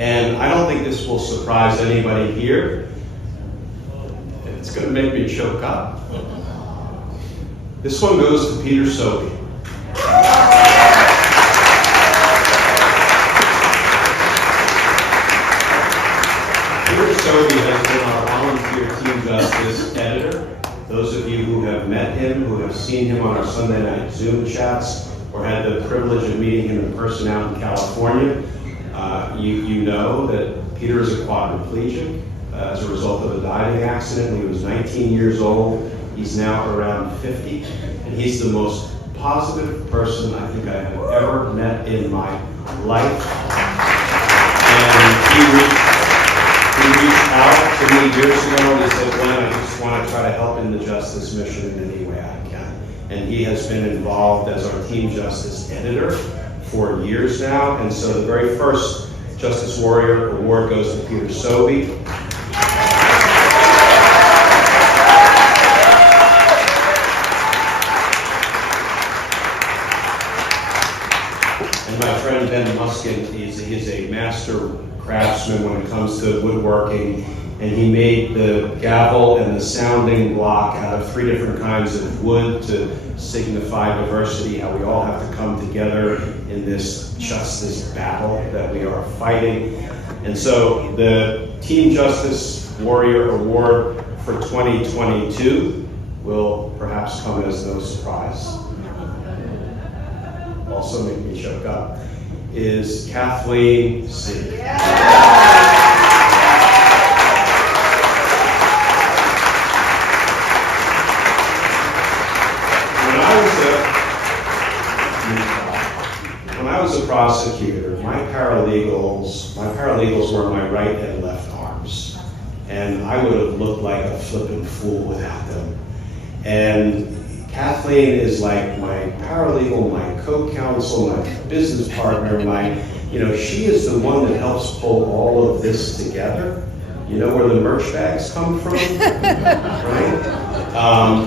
And I don't think this will surprise anybody here. It's going to make me choke up. This one goes to Peter Sobey. Peter Sobey has been our volunteer Team Justice editor. Those of you who have met him, who have seen him on our Sunday night Zoom chats, or had the privilege of meeting him in person out in California, you know that Peter is a quadriplegic as a result of a diving accident when he was 19 years old. He's now around 50, and he's the most positive person I think I have ever met in my life. And he reached out to me years ago and he said, Glenn, I just want to try to help in the justice mission in any way I can. And he has been involved as our Team Justice editor for years now. And so the very first Justice Warrior Award goes to Peter Sobey. And my friend Ben Muskin is a master craftsman when it comes to woodworking. And he made the gavel and the sounding block out of 3 different kinds of wood to signify diversity, how we all have to come together in this justice battle that we are fighting. And so the Team Justice Warrior Award for 2022 will perhaps come as no surprise. Also make me choke up, is Kathleen C. When I was a prosecutor, my paralegals were my right and left arms. And I would have looked like a flippin' fool without them. And Kathleen is like my paralegal, my co-counsel, my business partner, she is the one that helps pull all of this together. You know where the merch bags come from, right?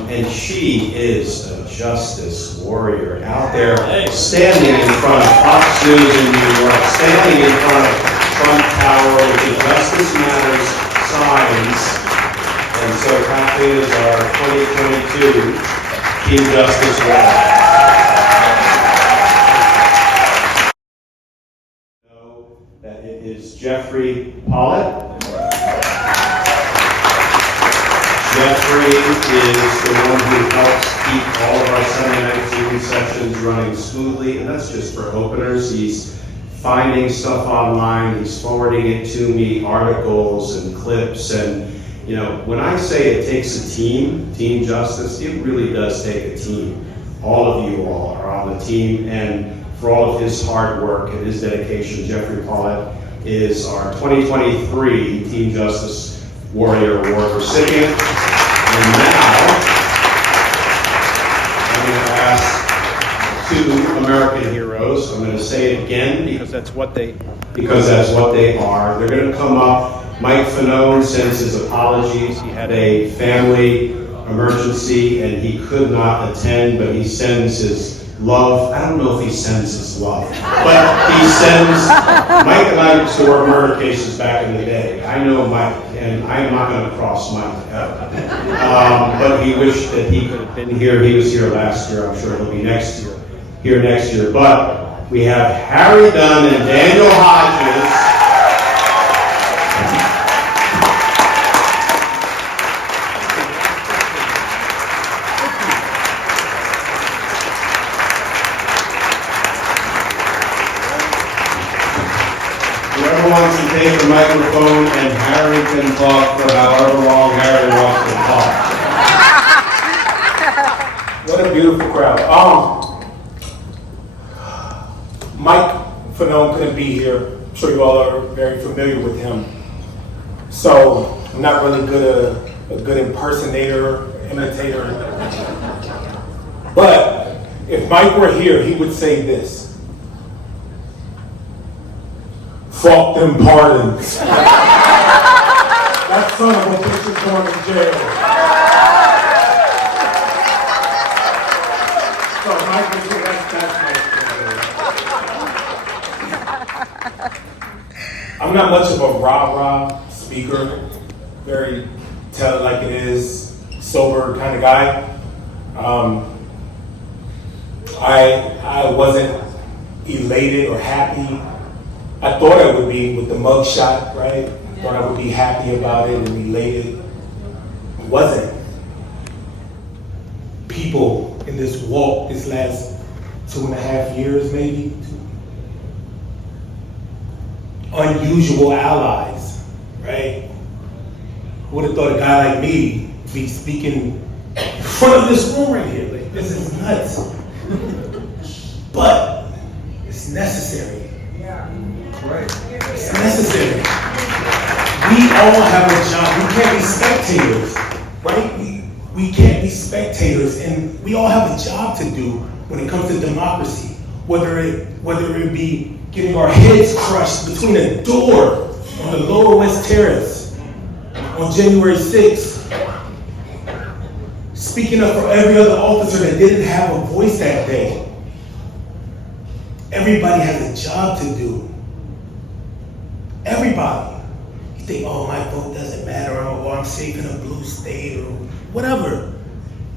And she is a justice warrior out there standing in front of Fox News in New York, standing in front of Trump Tower with the Justice Matters signs. And so Kathleen is our 2022 Team Justice Warrior. Know that it is Jeffrey Pollitt. Jeffrey is the one who helps keep all of our Sunday night Zoom sessions running smoothly, and that's just for openers. He's finding stuff online, he's forwarding it to me, articles and clips, and when I say it takes a team justice, it really does take a team. All of you all are on the team, and for all of his hard work and his dedication, Jeffrey Pollitt is our 2023 Team Justice Warrior Award recipient. And now, I'm going to ask 2 American heroes. I'm going to say it again because that's what they are. They're going to come up. Mike Fanone sends his apologies. He had a family emergency and he could not attend, but he sends his love. I don't know if he sends his love, but he sends. Mike and I used to work murder cases back in the day. I know Mike, and I am not going to cross Mike ever. But he wished that he could have been here. He was here last year. I'm sure he'll be here next year. But we have Harry Dunn and Daniel Hodges. Whoever wants to take the microphone, and Harry can talk for however long Harry wants to talk. What a beautiful crowd. Mike Fanone couldn't be here. I'm sure you all are very familiar with him. So I'm not really a good impersonator, imitator. But if Mike were here, he would say this. Fuck them pardons. That son of a bitch is going to jail. So Mike was here, that's my story. I'm not much of a rah-rah speaker, very tell it like it is, sober kind of guy. I wasn't elated or happy. I thought I would be with the mugshot, right? I thought I would be happy about it and elated. I wasn't. People in this walk, this last 2.5 years maybe, unusual allies, right? Who would have thought a guy like me would be speaking in front of this room right here? Like, this is nuts. But it's necessary. It's necessary. We all have a job. We can't be spectators, right? We can't be spectators, and we all have a job to do when it comes to democracy. Whether it be getting our heads crushed between a door on the Lower West Terrace on January 6th, speaking up for every other officer that didn't have a voice that day. Everybody has a job to do. Everybody. You think, oh, my vote doesn't matter, or I'm safe in a blue state, or whatever.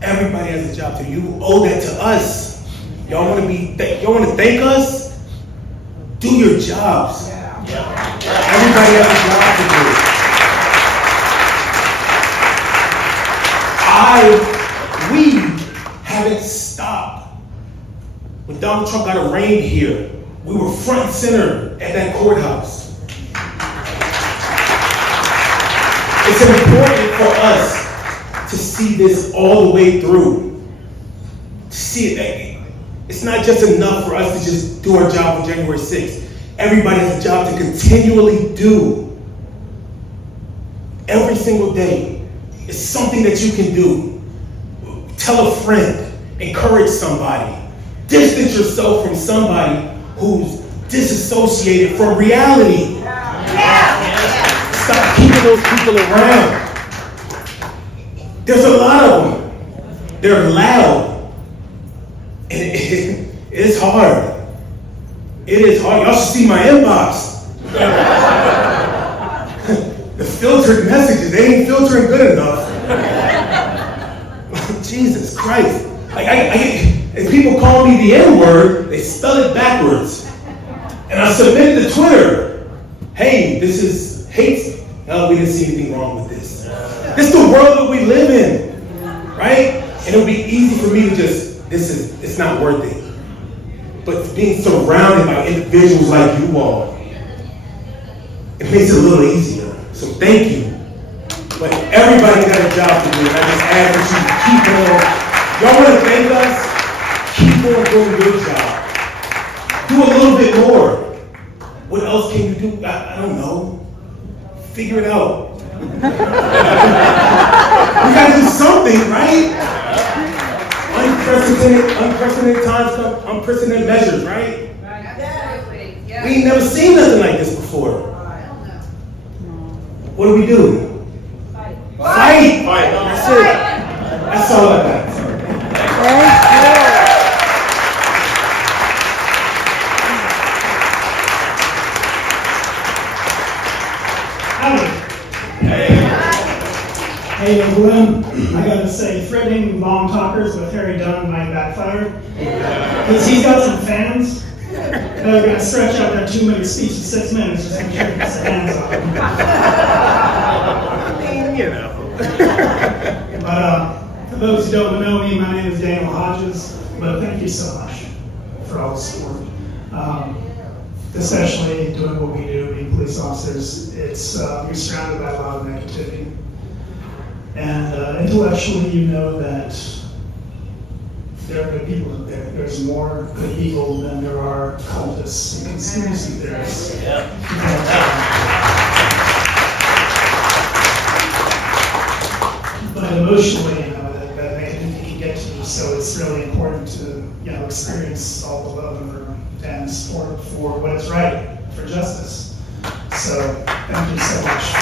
Everybody has a job to do. You owe that to us. Y'all want to thank us? Do your jobs. Everybody has a job to do. We haven't stopped. When Donald Trump got arraigned here, we were front and center at that courthouse. It's important for us to see this all the way through. To see it. It's not just enough for us to just do our job on January 6th. Everybody has a job to continually do. Every single day. It's something that you can do. Tell a friend. Encourage somebody. Distance yourself from somebody who's disassociated from reality. Stop keeping those people around. There's a lot of them. They're loud. And it's hard. It is hard. Y'all should see my inbox. The filtered messages, they ain't filtering good enough. Jesus Christ. And people call me the N-word, they spell it backwards. And I submitted to Twitter, hey, this is hate. No, we didn't see anything wrong with this. This is the world that we live in, right? And it'll be easy for me to just, it's not worth it. But being surrounded by individuals like you all, it makes it a little easier. So thank you. But everybody got a job to do, and I just ask that you keep on. Y'all want to thank us? Keep on doing your job. Do a little bit more. What else can you do? I don't know. Figure it out. We gotta do something, right? Unprecedented times come, unprecedented measures, right? We ain't never seen nothing like this before. What do we do? Fight. That's it. That's all I got. Hey, Glenn, I gotta say, threatening long talkers with Harry Dunn might backfire. Because he's got some fans that are gonna stretch out that 2-minute speech to 6 minutes just to get his hands on him. But for those who don't know me, my name is Daniel Hodges, but thank you so much for all the support. Especially doing what we do, being police officers. It's, you're surrounded by a lot of negativity. And intellectually, you know that there are good people out there. There's more good people than there are cultists and conspiracy theorists. But emotionally, you know, that negativity can get to you. So it's really important to, you know, experience all the love and support for what is right, for justice. So thank you so much for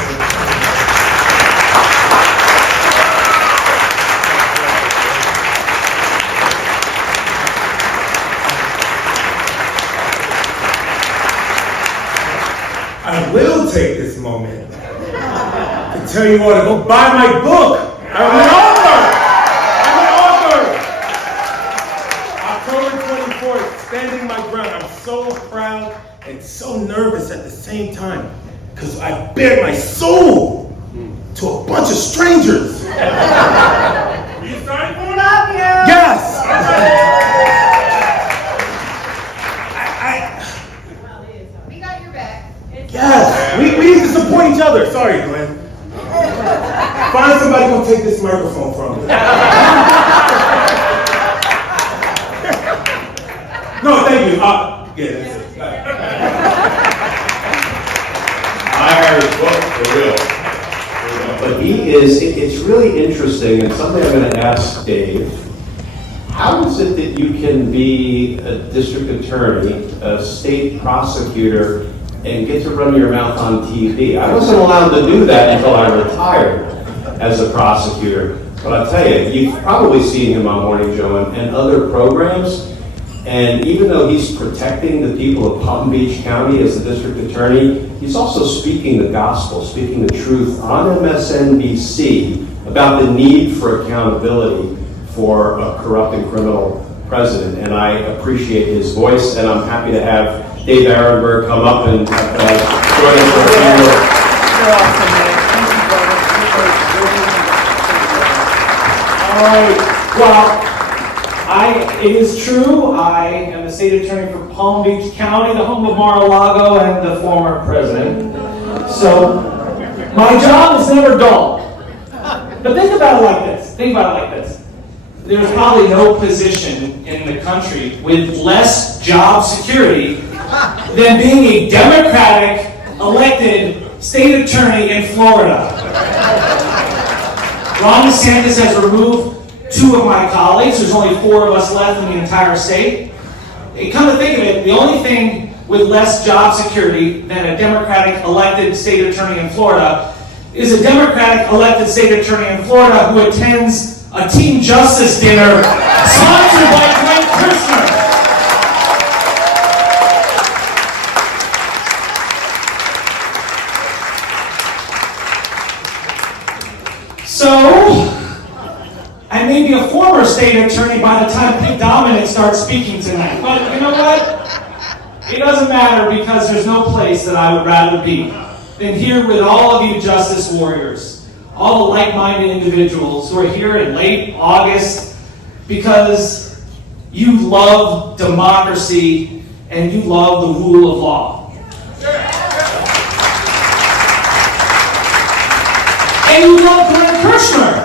I will take this moment to tell you all to go buy my book. I'm an author. October 24th, Standing My Ground. I'm so proud and so nervous at the same time because I bared my soul to a bunch of strangers. You starting for love you? Yes. We got your back. Yes. We need to support each other. Sorry, Glenn. Find somebody who'll take this microphone from me. No, thank you. Yeah, that's it. I heard his book, for real. But it's really interesting, and something I'm going to ask Dave. How is it that you can be a district attorney, a state prosecutor, and get to run your mouth on TV? I wasn't allowed to do that until I retired as a prosecutor. But I'll tell you, you've probably seen him on Morning Joe and other programs. And even though he's protecting the people of Palm Beach County as the district attorney, he's also speaking the gospel, speaking the truth on MSNBC about the need for accountability for a corrupt and criminal president. And I appreciate his voice, and I'm happy to have Dave Arenberg come up and join us for a few minutes. You're awesome, man. Thank you, brother. All right. Well, it is true, I am the state attorney for Palm Beach County, the home of Mar-a-Lago and the former president. So, my job is never dull. But think about it like this. There's probably no position in the country with less job security than being a Democratic elected state attorney in Florida. Ron DeSantis has removed 2 of my colleagues. There's only 4 of us left in the entire state. And come to think of it, the only thing with less job security than a Democratic elected state attorney in Florida is a Democratic elected state attorney in Florida who attends a Team Justice dinner sponsored by Glenn Kirschner. So, I may be a former state attorney by the time Pete Dominic starts speaking tonight. But you know what? It doesn't matter because there's no place that I would rather be than here with all of you justice warriors, all the like-minded individuals who are here in late August because you love democracy and you love the rule of law. And you love Glenn Kirschner.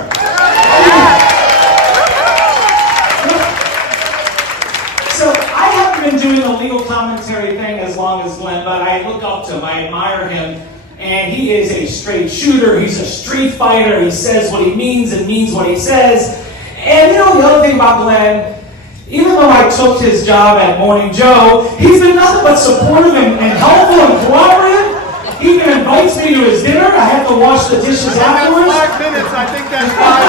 Been doing the legal commentary thing as long as Glenn, but I look up to him, I admire him, and he is a straight shooter, he's a street fighter, he says what he means and means what he says. And you know the other thing about Glenn, even though I took his job at Morning Joe, he's been nothing but supportive and helpful and cooperative. He even invites me to his dinner, I have to wash the dishes afterwards. 5 minutes, I think that's 5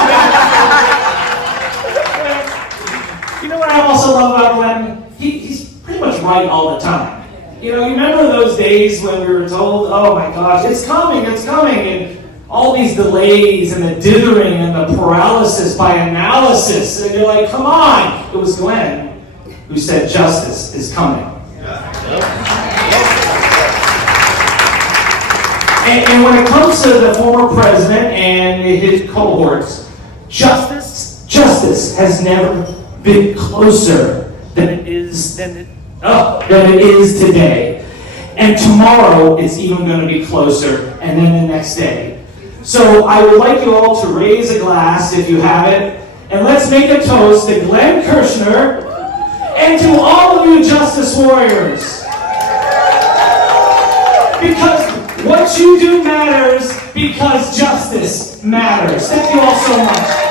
minutes. You know what I also love about Glenn? He's pretty much right all the time. You know, you remember those days when we were told, oh my gosh, it's coming, and all these delays and the dithering and the paralysis by analysis, and you're like, come on. It was Glenn who said justice is coming. And when it comes to the former president and his cohorts, justice has never been closer than it is today. And tomorrow is even going to be closer, and then the next day. So I would like you all to raise a glass, if you have it, and let's make a toast to Glenn Kirschner and to all of you justice warriors. Because what you do matters, because justice matters. Thank you all so much.